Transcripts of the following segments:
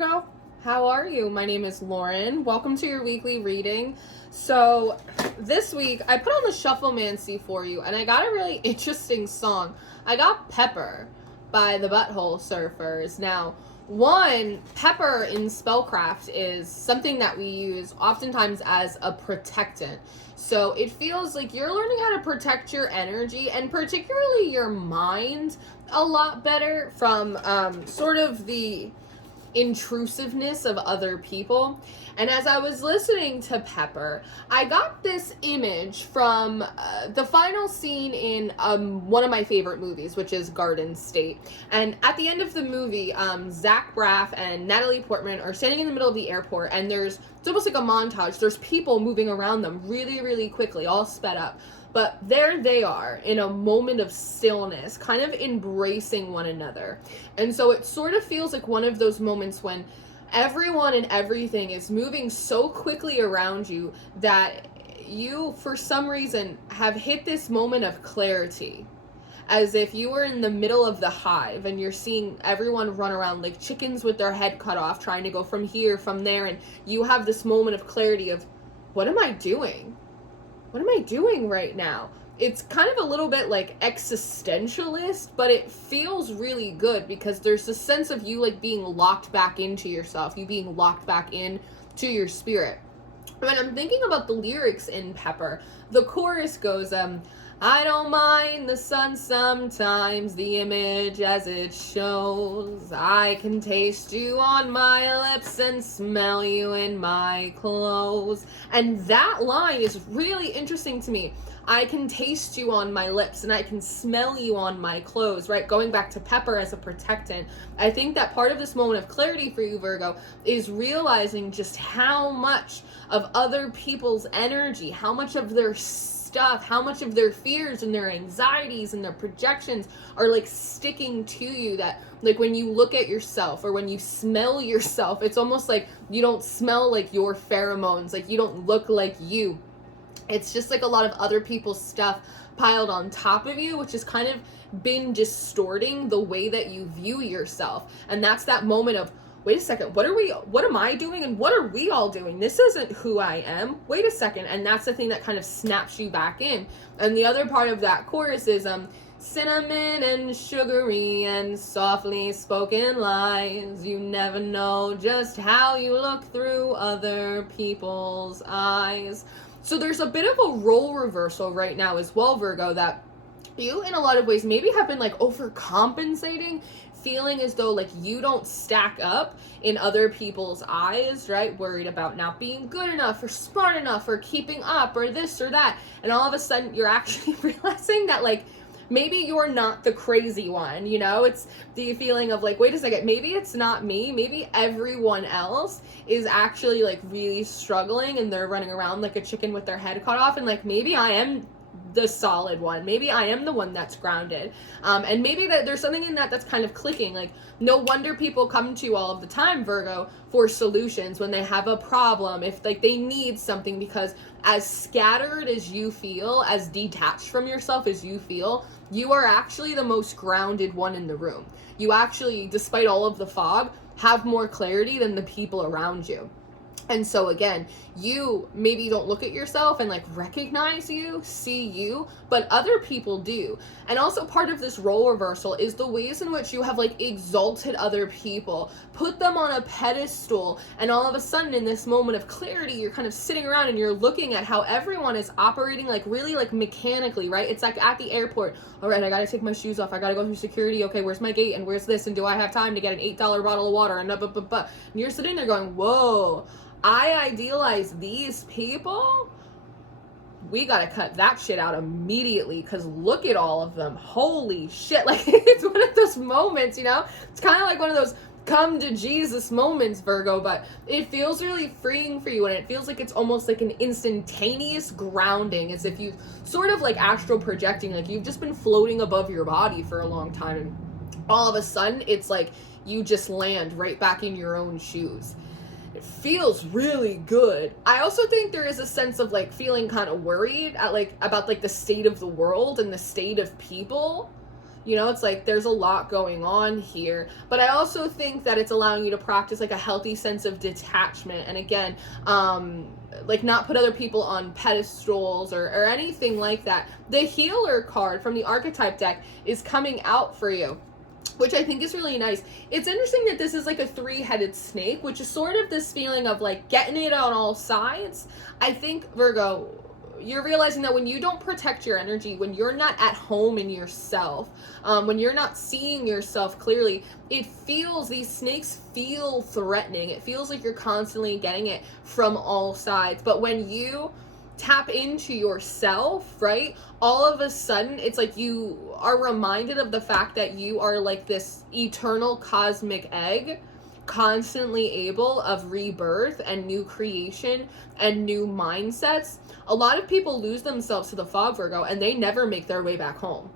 Virgo. How are you? My name is Lauren. Welcome to your weekly reading. So this week I put on the Shufflemancy for you and I got a really interesting song. I got Pepper by the Butthole Surfers. Now, pepper in spellcraft is something that we use oftentimes as a protectant. So it feels like you're learning how to protect your energy and particularly your mind a lot better from sort of the intrusiveness of other people. And as I was listening to Pepper, I got this image from the final scene in one of my favorite movies, which is Garden State. And at the end of the movie, Zach Braff and Natalie Portman are standing in the middle of the airport, and it's almost like a montage. There's people moving around them really, really quickly, all sped up. But there they are in a moment of stillness, kind of embracing one another. And so it sort of feels like one of those moments when everyone and everything is moving so quickly around you that you, for some reason, have hit this moment of clarity. As if you were in the middle of the hive and you're seeing everyone run around like chickens with their head cut off, trying to go from here, from there, and you have this moment of clarity of, what am I doing? What am I doing right now? It's kind of a little bit like existentialist, but it feels really good because there's this sense of you like being locked back into yourself, you being locked back in to your spirit. When I'm thinking about the lyrics in Pepper, the chorus goes, I don't mind the sun sometimes, the image as it shows. I can taste you on my lips and smell you in my clothes. And that line is really interesting to me. I can taste you on my lips and I can smell you on my clothes, right? Going back to Pepper as a protectant. I think that part of this moment of clarity for you, Virgo, is realizing just how much of other people's energy, how much of their stuff, how much of their fears and their anxieties and their projections are like sticking to you, that like when you look at yourself or when you smell yourself, it's almost like you don't smell like your pheromones, like you don't look like you. It's just like a lot of other people's stuff piled on top of you, which has kind of been distorting the way that you view yourself. And that's that moment of, wait a second, what am I doing and what are we all doing? This isn't who I am. Wait a second. And that's the thing that kind of snaps you back in. And the other part of that chorus is cinnamon and sugary and softly spoken lies. You never know just how you look through other people's eyes. So there's a bit of a role reversal right now as well, Virgo, that you in a lot of ways maybe have been like overcompensating, feeling as though like you don't stack up in other people's eyes, right? Worried about not being good enough or smart enough or keeping up or this or that. And all of a sudden you're actually realizing that like maybe you're not the crazy one, you know? It's the feeling of like, wait a second, maybe it's not me. Maybe everyone else is actually like really struggling and they're running around like a chicken with their head cut off. And like, maybe I am the solid one. Maybe I am the one that's grounded. And maybe that there's something in that that's kind of clicking. Like, no wonder people come to you all of the time, Virgo, for solutions when they have a problem, if like they need something, because as scattered as you feel, as detached from yourself as you feel, you are actually the most grounded one in the room. You actually, despite all of the fog, have more clarity than the people around you. And so again, you maybe don't look at yourself and like recognize you, see you, but other people do. And also part of this role reversal is the ways in which you have like exalted other people, put them on a pedestal, and all of a sudden in this moment of clarity, you're kind of sitting around and you're looking at how everyone is operating like really like mechanically, right? It's like at the airport, all right, I gotta take my shoes off, I gotta go through security, okay, where's my gate and where's this, and do I have time to get an $8 bottle of water, and and you're sitting there going, whoa, I idealize these people, we gotta cut that shit out immediately because look at all of them. Holy shit. Like, it's one of those moments, you know? It's kind of like one of those come to Jesus moments, Virgo, but it feels really freeing for you, and it feels like it's almost like an instantaneous grounding, as if you sort of like astral projecting, like you've just been floating above your body for a long time, and all of a sudden it's like you just land right back in your own shoes. It feels really good. I also think there is a sense of like feeling kind of worried at like about like the state of the world and the state of people. You know, it's like there's a lot going on here. But I also think that it's allowing you to practice like a healthy sense of detachment. And again, like not put other people on pedestals or anything like that. The healer card from the archetype deck is coming out for you, which I think is really nice. It's interesting that this is like a 3-headed snake, which is sort of this feeling of like getting it on all sides. I think, Virgo, you're realizing that when you don't protect your energy, when you're not at home in yourself, when you're not seeing yourself clearly, these snakes feel threatening. It feels like you're constantly getting it from all sides. But when you tap into yourself, right, all of a sudden it's like you are reminded of the fact that you are like this eternal cosmic egg, constantly able of rebirth and new creation and new mindsets. A lot of people lose themselves to the fog, Virgo, and they never make their way back home.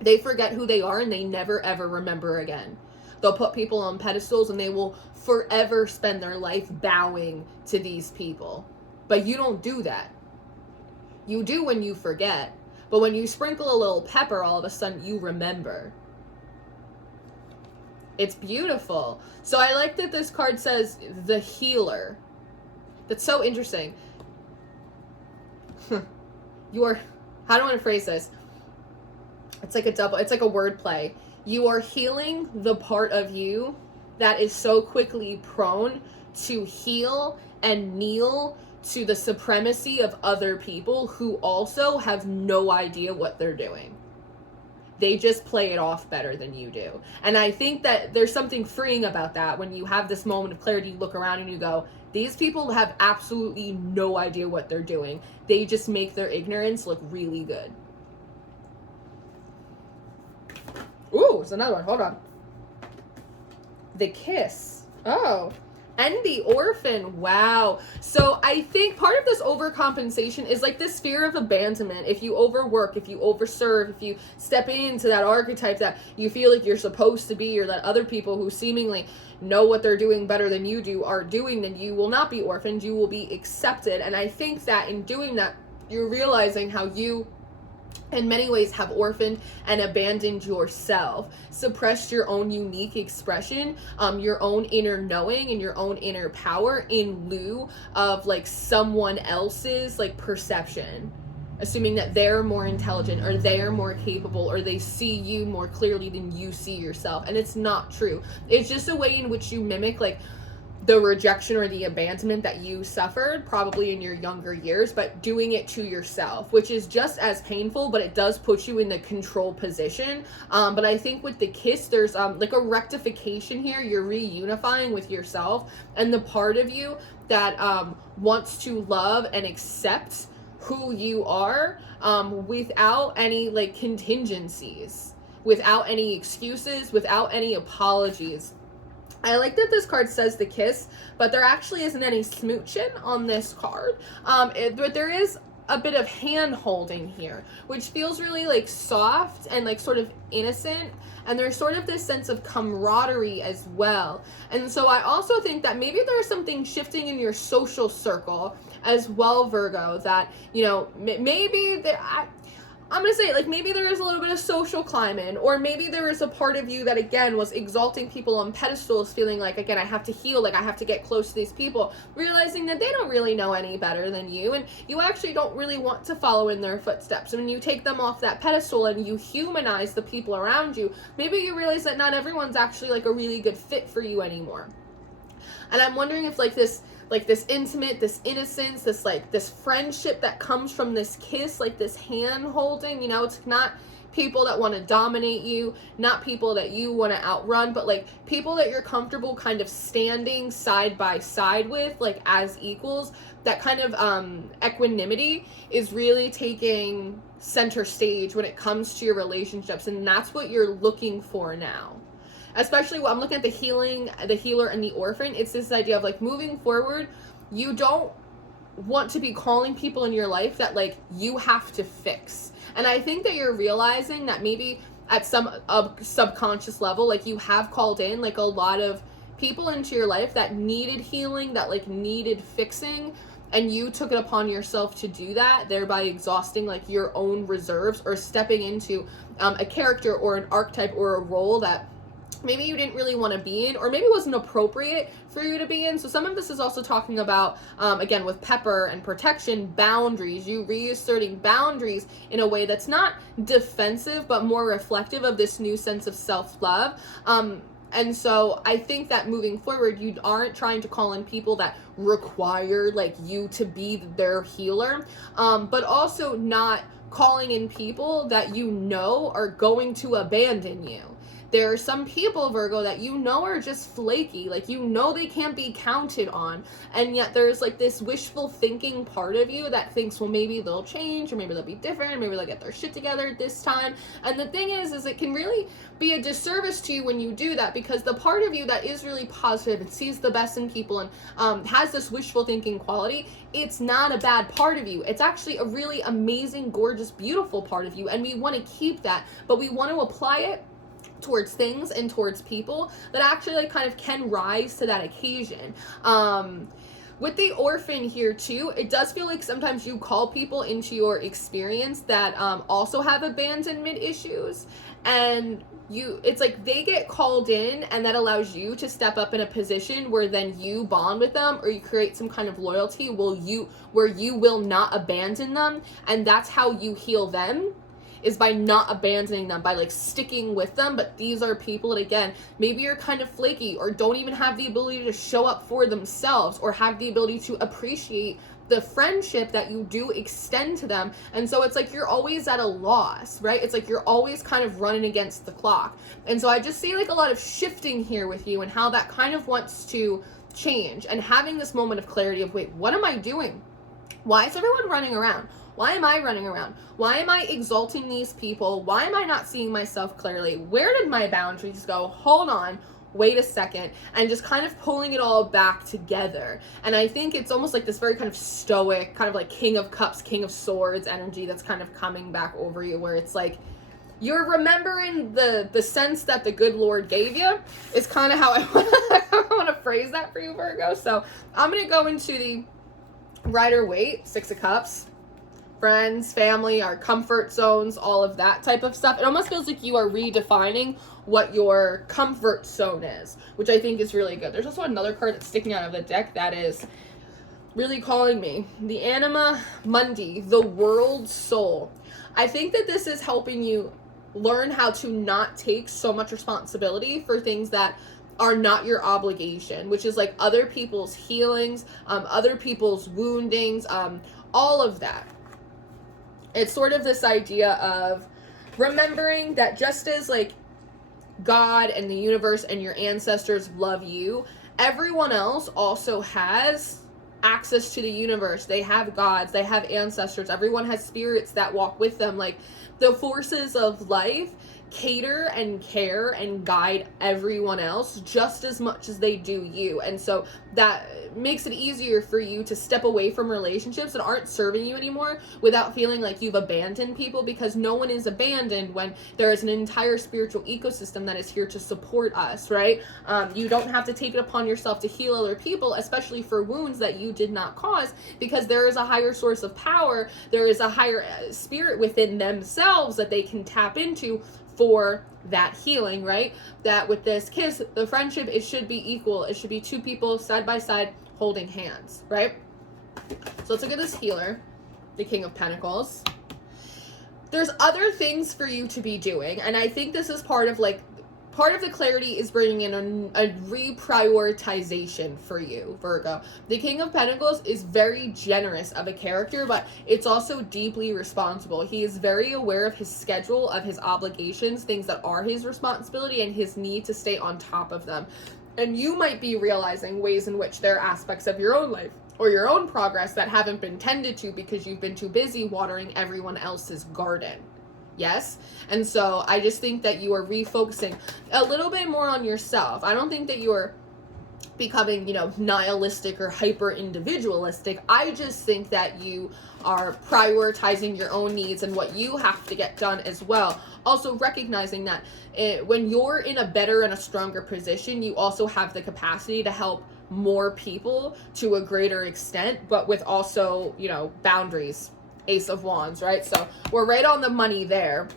They forget who they are and they never ever remember again. They'll put people on pedestals and they will forever spend their life bowing to these people. But you don't do that. You do when you forget. But when you sprinkle a little pepper, all of a sudden you remember. It's beautiful. So I like that this card says the healer. That's so interesting. How do I want to phrase this? It's like a word play. You are healing the part of you that is so quickly prone to heal and kneel to the supremacy of other people who also have no idea what they're doing. They just play it off better than you do. And I think that there's something freeing about that when you have this moment of clarity, you look around and you go, these people have absolutely no idea what they're doing. They just make their ignorance look really good. Ooh, there's another one. Hold on. The Kiss. Oh. And the Orphan. Wow. So I think part of this overcompensation is like this fear of abandonment. If you overwork, if you overserve, if you step into that archetype that you feel like you're supposed to be, or that other people who seemingly know what they're doing better than you do are doing, then you will not be orphaned. You will be accepted. And I think that in doing that, you're realizing how you in many ways have orphaned and abandoned yourself, suppressed your own unique expression, your own inner knowing and your own inner power in lieu of like someone else's like perception, assuming that they're more intelligent or they're more capable or they see you more clearly than you see yourself. And it's not true. It's just a way in which you mimic like the rejection or the abandonment that you suffered probably in your younger years, but doing it to yourself, which is just as painful, but it does put you in the control position. But I think with the Kiss, there's like a rectification here. You're reunifying with yourself and the part of you that wants to love and accept who you are without any like contingencies, without any excuses, without any apologies. I like that this card says the Kiss, but there actually isn't any smooching on this card. But there is a bit of hand holding here, which feels really like soft and like sort of innocent. And there's sort of this sense of camaraderie as well. And so I also think that maybe there's something shifting in your social circle as well, Virgo, that, you know, maybe I'm going to say, like, maybe there is a little bit of social climbing, or maybe there is a part of you that, again, was exalting people on pedestals, feeling like, again, I have to heal, like, I have to get close to these people, realizing that they don't really know any better than you, and you actually don't really want to follow in their footsteps. And when you take them off that pedestal and you humanize the people around you, maybe you realize that not everyone's actually, like, a really good fit for you anymore. And I'm wondering if, like, this intimate, this innocence, this friendship that comes from this kiss, like this hand holding, you know, it's not people that want to dominate you, not people that you want to outrun, but like people that you're comfortable kind of standing side by side with, like as equals. That kind of equanimity is really taking center stage when it comes to your relationships, and that's what you're looking for now. Especially when I'm looking at the healer, and the orphan, it's this idea of like moving forward, you don't want to be calling people in your life that like you have to fix. And I think that you're realizing that maybe at some subconscious level, like you have called in like a lot of people into your life that needed healing, that like needed fixing. and you took it upon yourself to do that, thereby exhausting like your own reserves, or stepping into a character or an archetype or a role that maybe you didn't really want to be in, or maybe wasn't appropriate for you to be in. So some of this is also talking about, again, with Pepper and protection, boundaries, you reasserting boundaries in a way that's not defensive, but more reflective of this new sense of self-love. And so I think that moving forward, you aren't trying to call in people that require like you to be their healer, but also not calling in people that you know are going to abandon you. There are some people, Virgo, that you know are just flaky, like you know they can't be counted on, and yet there's like this wishful thinking part of you that thinks, well, maybe they'll change, or maybe they'll be different, or maybe they'll get their shit together this time. And the thing is it can really be a disservice to you when you do that, because the part of you that is really positive and sees the best in people and has this wishful thinking quality, it's not a bad part of you. It's actually a really amazing, gorgeous, beautiful part of you, and we want to keep that, but we want to apply it towards things and towards people that actually like kind of can rise to that occasion. With the orphan here too, it does feel like sometimes you call people into your experience that also have abandonment issues, and it's like they get called in, and that allows you to step up in a position where then you bond with them, or you create some kind of loyalty where you will not abandon them, and that's how you heal them, is by not abandoning them, by like sticking with them. But these are people that, again, maybe you're kind of flaky, or don't even have the ability to show up for themselves, or have the ability to appreciate the friendship that you do extend to them. And so it's like you're always at a loss, right? It's like you're always kind of running against the clock. And so I just see like a lot of shifting here with you, and how that kind of wants to change, and having this moment of clarity of, wait, what am I doing? Why is everyone running around? Why am I running around? Why am I exalting these people? Why am I not seeing myself clearly? Where did my boundaries go? Hold on, wait a second, and just kind of pulling it all back together. And I think it's almost like this very kind of stoic, kind of like King of Cups, King of Swords energy that's kind of coming back over you, where it's like you're remembering the sense that the good Lord gave you, is kind of how I want to phrase that for you, Virgo. So I'm going to go into the Rider-Waite, Six of Cups. Friends, family, our comfort zones, all of that type of stuff. It almost feels like you are redefining what your comfort zone is, which I think is really good. There's also another card that's sticking out of the deck that is really calling me. The Anima Mundi, the World Soul. I think that this is helping you learn how to not take so much responsibility for things that are not your obligation, which is like other people's healings, other people's woundings, all of that. It's sort of this idea of remembering that just as like God and the universe and your ancestors love you, everyone else also has access to the universe. They have gods, they have ancestors, everyone has spirits that walk with them. Like the forces of life cater and care and guide everyone else just as much as they do you. And so that makes it easier for you to step away from relationships that aren't serving you anymore without feeling like you've abandoned people, because no one is abandoned when there is an entire spiritual ecosystem that is here to support us, right? You don't have to take it upon yourself to heal other people, especially for wounds that you did not cause, because there is a higher source of power. There is a higher spirit within themselves that they can tap into for that healing, right? That with this kiss, the friendship, it should be equal. It should be two people side by side holding hands, right? So let's look at this healer, the King of Pentacles. There's other things for you to be doing, and I think this is part of the clarity is bringing in a reprioritization for you, Virgo. The King of Pentacles is very generous of a character, but it's also deeply responsible. He is very aware of his schedule, of his obligations, things that are his responsibility, and his need to stay on top of them. And you might be realizing ways in which there are aspects of your own life or your own progress that haven't been tended to because you've been too busy watering everyone else's garden. Yes? And so I just think that you are refocusing a little bit more on yourself. I don't think that you are becoming, nihilistic or hyper individualistic. I just think that you are prioritizing your own needs and what you have to get done as well. Also recognizing that when you're in a better and a stronger position, you also have the capacity to help more people to a greater extent, but with also, you know, boundaries. Ace of Wands, right? So we're right on the money there.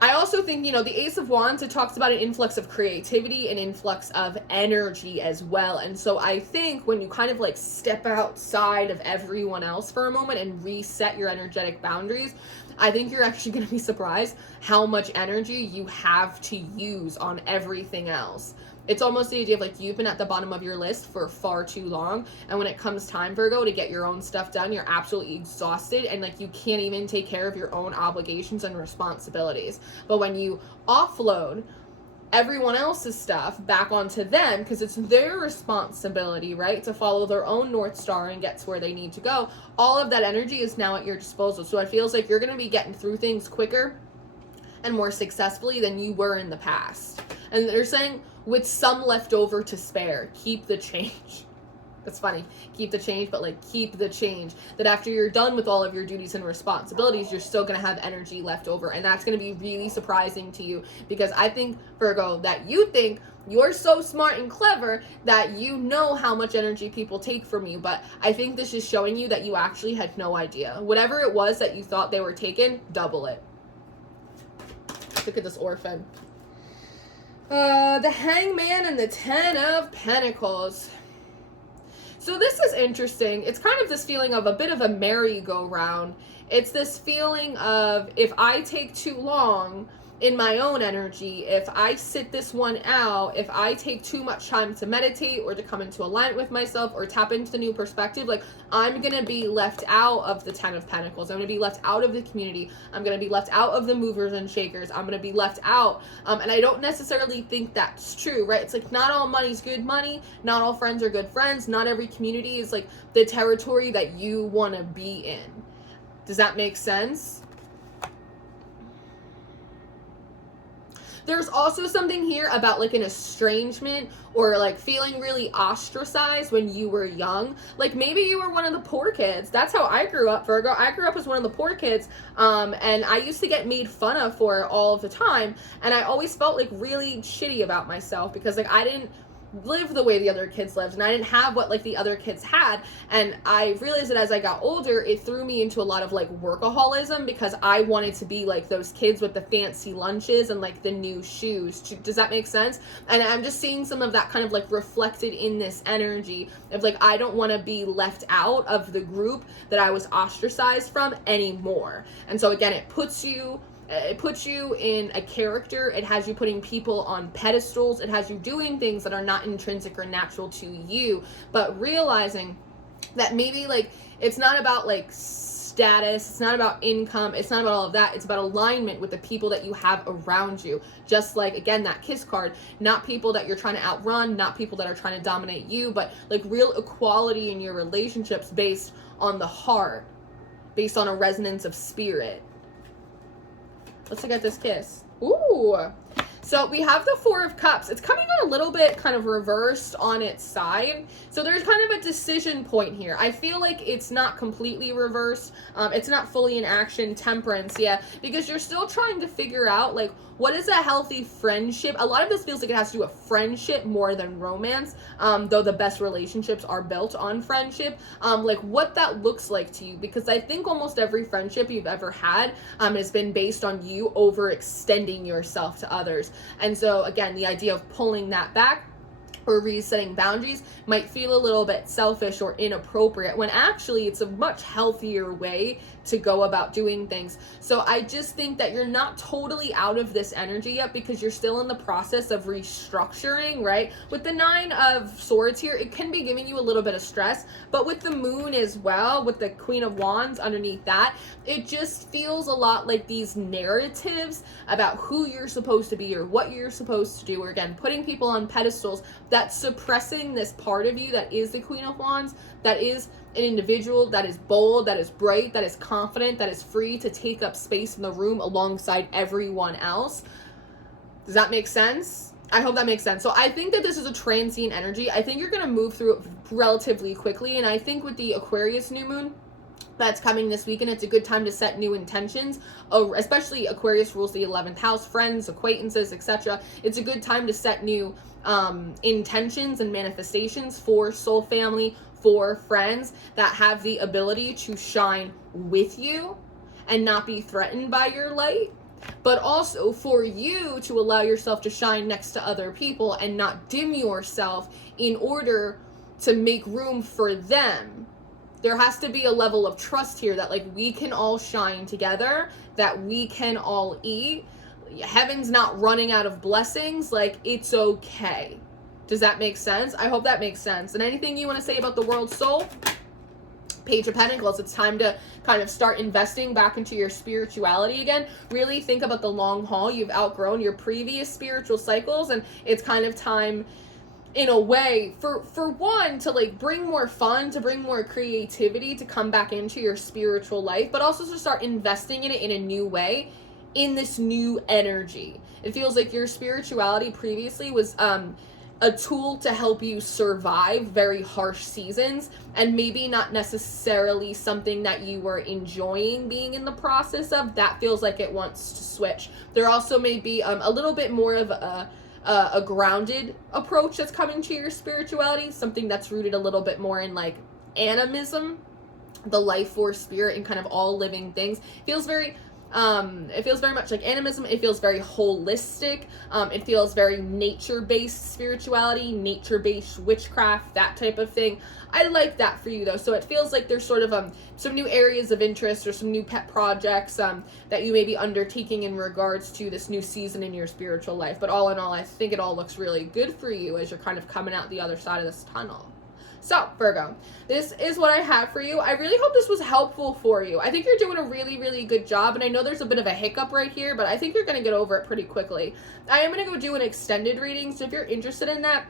I also think, you know, the Ace of Wands, it talks about an influx of creativity, an influx of energy as well. And so I think when you kind of like step outside of everyone else for a moment and reset your energetic boundaries, I think you're actually going to be surprised how much energy you have to use on everything else. It's almost the idea of like you've been at the bottom of your list for far too long, and when it comes time, Virgo, to get your own stuff done, you're absolutely exhausted and like you can't even take care of your own obligations and responsibilities. But when you offload everyone else's stuff back onto them, because it's their responsibility, right, to follow their own North Star and get to where they need to go, all of that energy is now at your disposal. So it feels like you're going to be getting through things quicker and more successfully than you were in the past. And they're saying with some left over to spare, keep the change. That's funny. Keep the change, but like keep the change. That after you're done with all of your duties and responsibilities, you're still going to have energy left over. And that's going to be really surprising to you, because I think, Virgo, that you think you're so smart and clever that you know how much energy people take from you. But I think this is showing you that you actually had no idea. Whatever it was that you thought they were taking, double it. Look at this orphan. The Hangman and the Ten of Pentacles. So this is interesting. It's kind of this feeling of a bit of a merry-go-round. It's this feeling of, if I take too long in my own energy, if I sit this one out, if I take too much time to meditate or to come into alignment with myself or tap into the new perspective, like I'm going to be left out of the Ten of Pentacles. I'm going to be left out of the community. I'm going to be left out of the movers and shakers. I'm going to be left out. And I don't necessarily think that's true, right? It's like not all money's good money. Not all friends are good friends. Not every community is like the territory that you want to be in. Does that make sense? There's also something here about like an estrangement or like feeling really ostracized when you were young. Like maybe you were one of the poor kids. That's how I grew up, Virgo. I grew up as one of the poor kids, and I used to get made fun of for it all of the time. And I always felt like really shitty about myself because like I didn't live the way the other kids lived, and I didn't have what like the other kids had. And I realized that as I got older, it threw me into a lot of like workaholism because I wanted to be like those kids with the fancy lunches and like the new shoes. Does that make sense? And I'm just seeing some of that kind of like reflected in this energy of like I don't want to be left out of the group that I was ostracized from anymore. And so again, it puts you in a character. It has you putting people on pedestals. It has you doing things that are not intrinsic or natural to you, but realizing that maybe like it's not about like status, it's not about income, it's not about all of that. It's about alignment with the people that you have around you. Just like, again, that Kiss card, not people that you're trying to outrun, not people that are trying to dominate you, but like real equality in your relationships based on the heart, based on a resonance of spirit. Let's look at this kiss. Ooh. So we have the Four of Cups. It's coming out a little bit kind of reversed on its side. So there's kind of a decision point here. I feel like it's not completely reversed. It's not fully in action. Temperance, yeah. Because you're still trying to figure out, like, what is a healthy friendship? A lot of this feels like it has to do with friendship more than romance, though the best relationships are built on friendship. Like, what that looks like to you. Because I think almost every friendship you've ever had has been based on you overextending yourself to others. And so, again, the idea of pulling that back or resetting boundaries might feel a little bit selfish or inappropriate, when actually it's a much healthier way to go about doing things. So I just think that you're not totally out of this energy yet, because you're still in the process of restructuring, right? With the Nine of Swords here, it can be giving you a little bit of stress, but with the Moon as well, with the Queen of Wands underneath that, it just feels a lot like these narratives about who you're supposed to be or what you're supposed to do, or again, putting people on pedestals, that's suppressing this part of you that is the Queen of Wands, that is an individual that is bold, that is bright, that is confident, that is free to take up space in the room alongside everyone else. Does that make sense? I hope that makes sense. So I think that this is a transient energy. I think you're going to move through it relatively quickly. And I think with the Aquarius new moon that's coming this weekend, it's a good time to set new intentions, especially Aquarius rules the 11th house, friends, acquaintances, etc. It's a good time to set new intentions and manifestations for soul family, for friends that have the ability to shine with you and not be threatened by your light, but also for you to allow yourself to shine next to other people and not dim yourself in order to make room for them. There has to be a level of trust here that like we can all shine together, that we can all eat. Heaven's not running out of blessings. Like, it's okay. Does that make sense? I hope that makes sense. And anything you want to say about the world soul? Page of Pentacles. It's time to kind of start investing back into your spirituality again. Really think about the long haul. You've outgrown your previous spiritual cycles, and it's kind of time, in a way, for one, to like bring more fun, to bring more creativity, to come back into your spiritual life, but also to start investing in it in a new way, in this new energy. It feels like your spirituality previously was a tool to help you survive very harsh seasons, and maybe not necessarily something that you were enjoying being in the process of. That feels like it wants to switch. There also may be a little bit more of a grounded approach that's coming to your spirituality, something that's rooted a little bit more in like animism, the life force spirit, and kind of all living things. It feels very much like animism. It feels very holistic. It feels very nature-based spirituality, nature-based witchcraft, that type of thing. I like that for you though. So it feels like there's sort of some new areas of interest or some new pet projects that you may be undertaking in regards to this new season in your spiritual life. But all in all, I think it all looks really good for you as you're kind of coming out the other side of this tunnel. So, Virgo, this is what I have for you. I really hope this was helpful for you. I think you're doing a really, really good job, and I know there's a bit of a hiccup right here, but I think you're going to get over it pretty quickly. I am going to go do an extended reading, so if you're interested in that,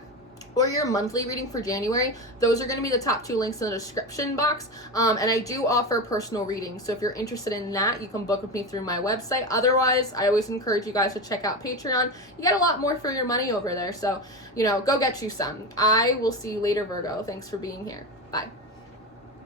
or your monthly reading for January, those are going to be the top 2 links in the description box. And I do offer personal readings, so if you're interested in that, you can book with me through my website. Otherwise, I always encourage you guys to check out Patreon. You get a lot more for your money over there, so, go get you some. I will see you later, Virgo. Thanks for being here. Bye.